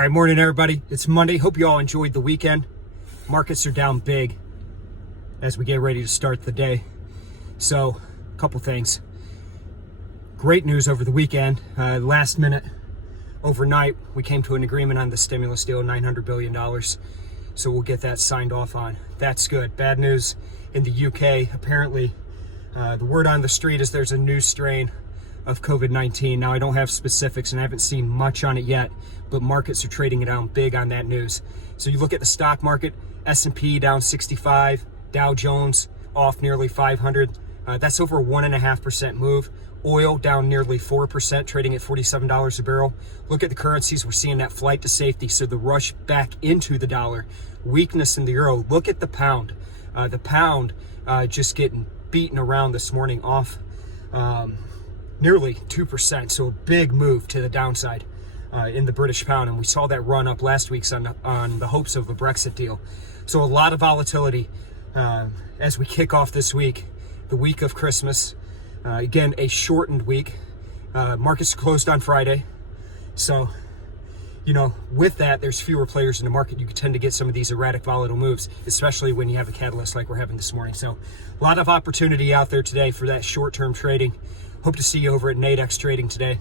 All right, morning everybody. It's Monday. Hope you all enjoyed the weekend. Markets are down big as we get ready to start the day. So, a couple things. Great news over the weekend. Last minute, overnight, we came to an agreement on the stimulus deal, $900 billion. So we'll get that signed off on. That's good. Bad news in the UK. Apparently, the word on the street is there's a new strain of COVID-19. Now, I don't have specifics and I haven't seen much on it yet, but markets are trading it down big on that news. So you look at the stock market, S&P down 65, Dow Jones off nearly 500. That's over a 1.5% move. Oil down nearly 4%, trading at $47 a barrel. Look at the currencies. We're seeing that flight to safety. So the rush back into the dollar, weakness in the euro. Look at the pound. The pound just getting beaten around this morning, off nearly 2%. So a big move to the downside in the British pound. And we saw that run up last week on the hopes of a Brexit deal. So a lot of volatility as we kick off this week, the week of Christmas. Again, a shortened week. Markets closed on Friday. So, with that, there's fewer players in the market. You can tend to get some of these erratic, volatile moves, especially when you have a catalyst like we're having this morning. So, a lot of opportunity out there today for that short-term trading. Hope to see you over at Nadex trading today.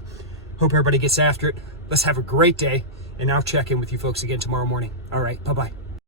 Hope everybody gets after it. Let's have a great day, and I'll check in with you folks again tomorrow morning. All right, bye-bye.